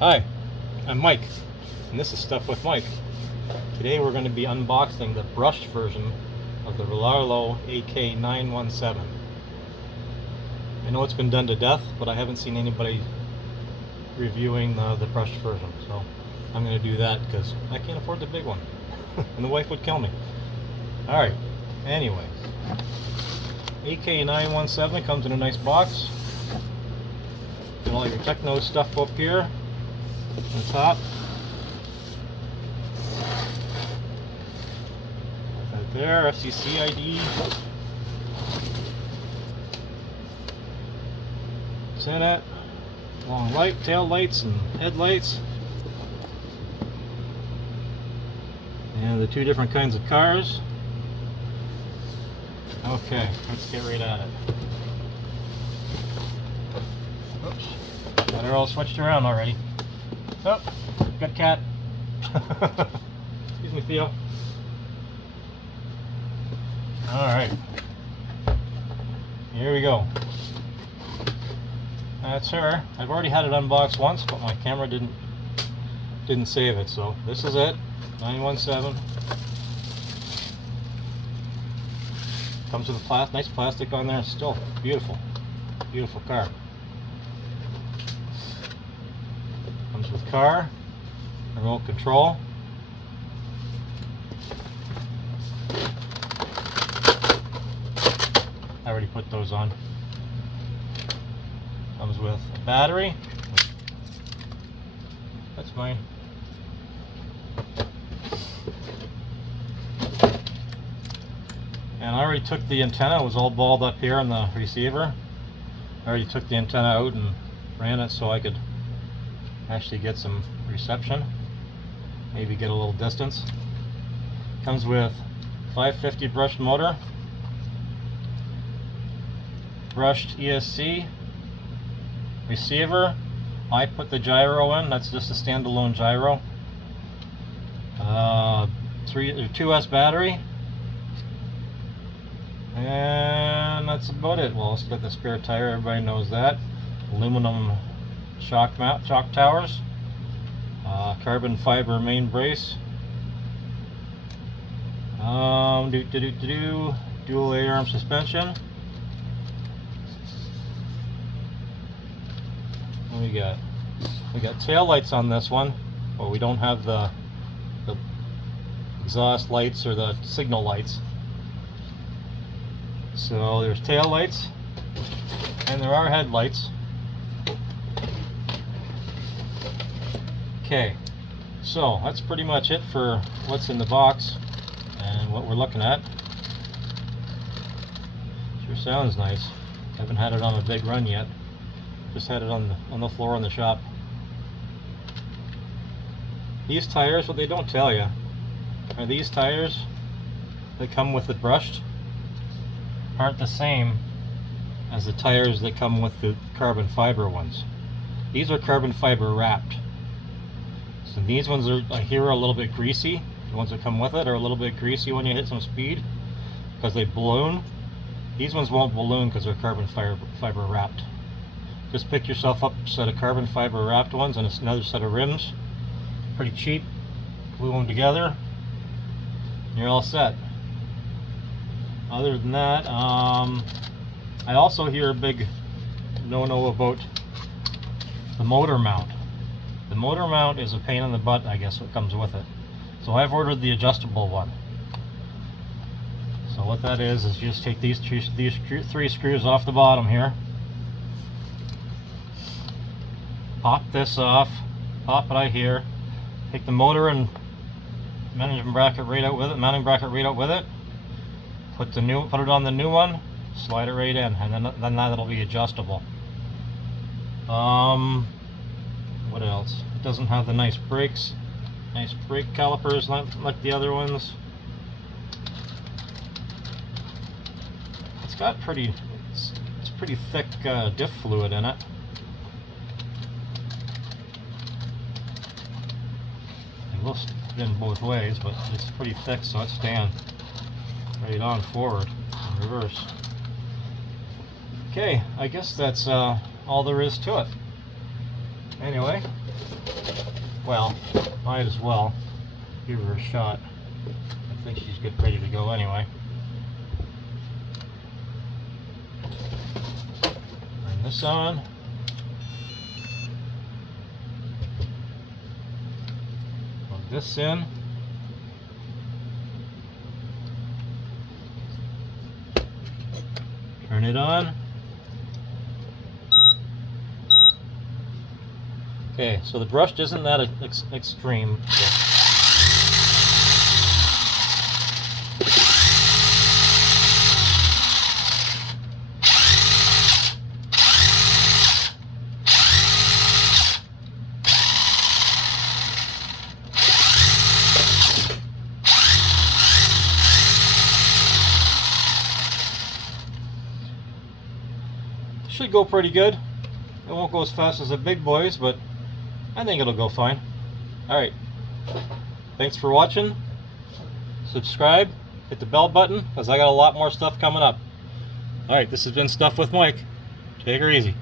Hi, I'm Mike, and this is Stuff with Mike. Today we're going to be unboxing the brushed version of the Rlaarlo AK-917. I know it's been done to death, but I haven't seen anybody reviewing the brushed version, so I'm going to do that because I can't afford the big one, and the wife would kill me. Alright, anyway, AK-917 comes in a nice box. Got all your techno stuff up here on the top. Right there, FCC ID. It's in it. Long light, tail lights, and headlights. And the two different kinds of cars. Okay, let's get right at it. Oops, got it all switched around already. Oh, got cat. Excuse me, Theo. Alright. Here we go. That's her. I've already had it unboxed once, but my camera didn't save it, so this is it. 917. Comes with a nice plastic on there. Still beautiful. Beautiful car. Comes with car, remote control. I already put those on. Comes with a battery. That's mine. And I already took the antenna. It was all balled up here on the receiver. I already took the antenna out and ran it so I could actually get some reception, maybe get a little distance. Comes with 550 brushed motor, brushed ESC, receiver. I put the gyro in, that's just a standalone gyro. 2S battery, and that's about it. Well, let's get the spare tire, everybody knows that. Aluminum shock towers, carbon fiber main brace, dual A-arm suspension. What we got? We got tail lights on this one, but we don't have the exhaust lights or the signal lights. So there's tail lights, and there are headlights. Okay, so that's pretty much it for what's in the box and what we're looking at. Sure sounds nice. Haven't had it on a big run yet. Just had it on the floor in the shop. These tires, what they don't tell you, are these tires that come with it brushed aren't the same as the tires that come with the carbon fiber ones. These are carbon fiber wrapped. So these ones are, I hear, a little bit greasy. The ones that come with it are a little bit greasy when you hit some speed because they balloon. These ones won't balloon because they're carbon fiber wrapped. Just pick yourself up a set of carbon fiber wrapped ones and another set of rims. Pretty cheap. Glue them together and you're all set. Other than that, I also hear a big no-no about the motor mount. The motor mount is a pain in the butt, I guess, what comes with it. So I've ordered the adjustable one. So what that is you just take these three screws off the bottom here, pop this off, pop it out here, take the motor and mounting bracket right out with it, put it on the new one, slide it right in, and then that'll be adjustable. What else? It doesn't have the nice brake calipers like the other ones. It's got it's pretty thick diff fluid in it. It will spin both ways, but it's pretty thick, so it's staying right on forward and reverse. Okay, I guess that's all there is to it. Anyway, Well, might as well give her a shot. I think she's getting ready to go anyway. Turn this on. Plug this in. Turn it on. Okay, so the brush isn't that extreme. Should go pretty good. It won't go as fast as the big boys, but I think it'll go fine. Alright, thanks for watching. Subscribe, hit the bell button, because I got a lot more stuff coming up. Alright, this has been Stuff with Mike. Take her easy.